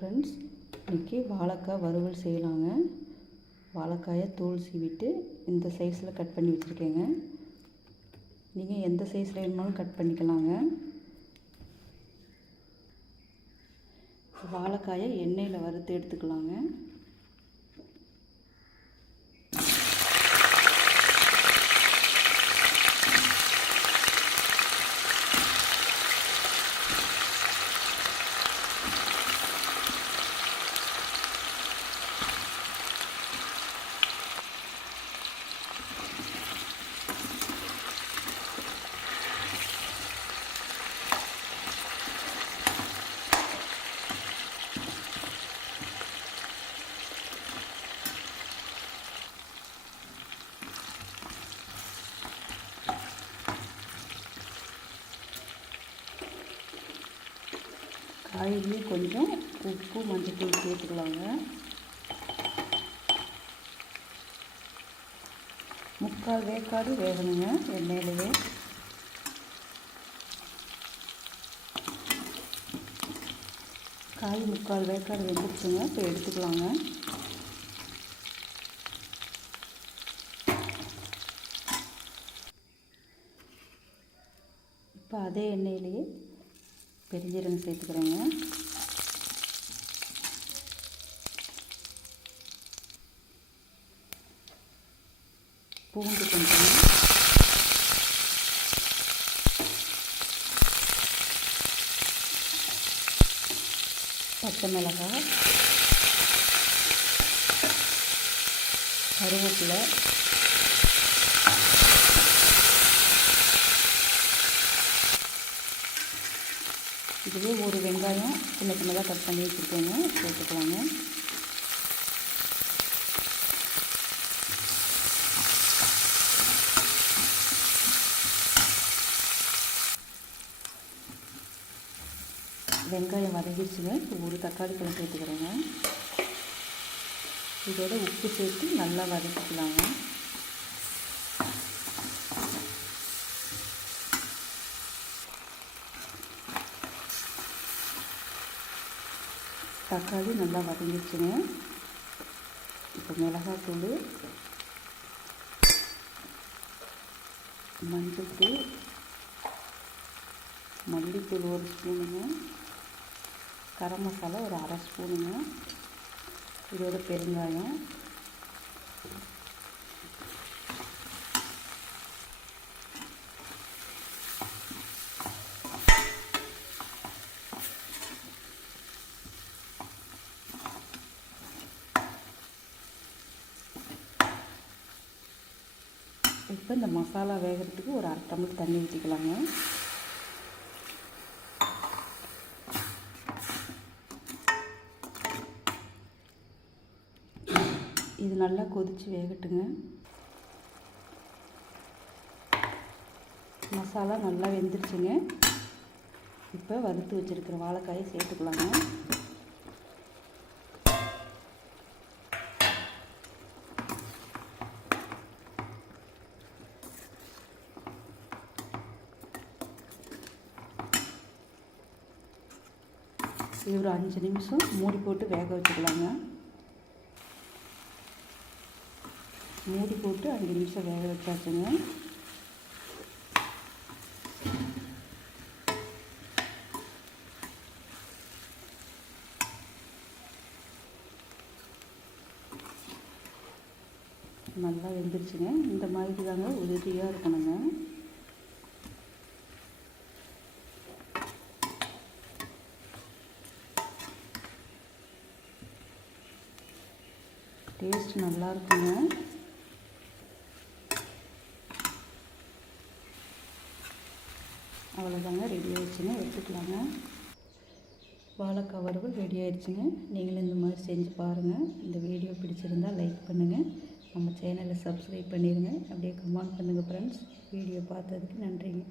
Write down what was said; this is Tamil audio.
ஃப்ரெண்ட்ஸ், இன்றைக்கி வாழைக்காய் வறுவல் செய்யலாங்க. வாழைக்காயை தோல் சீவிட்டு இந்த சைஸில் கட் பண்ணி வச்சுருக்கேங்க. நீங்கள் எந்த சைஸில் வேணுமாலும் கட் பண்ணிக்கலாங்க. வாழைக்காயை எண்ணெயில் வறுத்து எடுத்துக்கலாங்க. காயிலே கொஞ்சம் உப்பு மஞ்சத்தூள் சேர்த்துக்கலாங்க. முக்கால் வேக்காடு வேகணுங்க எண்ணெயிலேயே. காய் முக்கால் வேக்காடு வெந்துருச்சுங்க. இப்போ எடுத்துக்கலாங்க. இப்போ அதே எண்ணெயிலேயே பெருஞ்சீரகம் சேர்த்துக்கிறேங்க. பூண்டு கொஞ்சம், பச்சை மிளகாய், கருவேப்பிலை, இதுவே ஒரு வெங்காயம் சின்ன சின்னதாக கட் பண்ணி வச்சுருக்கேங்க, சேர்த்துக்கலாங்க. வெங்காயம் வதங்கிடுச்சுங்க. இப்போ ஒரு தக்காளி பழம் சேர்த்துக்கிறேங்க. இதோட உப்பு சேர்த்து நல்லா வதக்கிக்கலாங்க. தக்காளி நல்லா வதங்கிடுச்சுங்க. இப்போ மிளகாத்தூள், மஞ்சள்தூள், மல்லித்தூள் ஒரு ஸ்பூனுங்க, கரம் மசாலா ஒரு அரை ஸ்பூனுங்க, இதோட பெருங்காயம், இப்போ இந்த மசாலா வேகிறதுக்கு ஒரு அரை டம்ளர் தண்ணி ஊற்றிக்கலாங்க. இது நல்லா கொதித்து வேகட்டுங்க. மசாலா நல்லா வெந்துருச்சுங்க. இப்போ வறுத்து வச்சுருக்கிற வாழைக்காயை சேர்த்துக்கலாங்க. இது ஒரு 5 நிமிஷம் மூடி போட்டு வேக வச்சுக்கலாங்க. மூடி போட்டு 5 நிமிஷம் வேக வச்சாச்சுங்க. நல்லா வெந்துருச்சுங்க. இந்த மாதிரி தாங்க உதிரியாக இருக்கணுங்க. டேஸ்ட் நல்லா இருக்குங்க. அவ்வளோதாங்க, ரெடி ஆயிடுச்சுங்க. எடுத்துக்கலாங்க. வாழைக்காய் வறுவல் ரெடி ஆயிடுச்சுங்க. நீங்களும் இந்த மாதிரி செஞ்சு பாருங்கள். இந்த வீடியோ பிடிச்சிருந்தால் லைக் பண்ணுங்கள். நம்ம சேனலை சப்ஸ்கிரைப் பண்ணிடுங்க. அப்படியே கமெண்ட் பண்ணுங்கள் ஃப்ரெண்ட்ஸ். வீடியோ பார்த்ததுக்கு நன்றிங்க.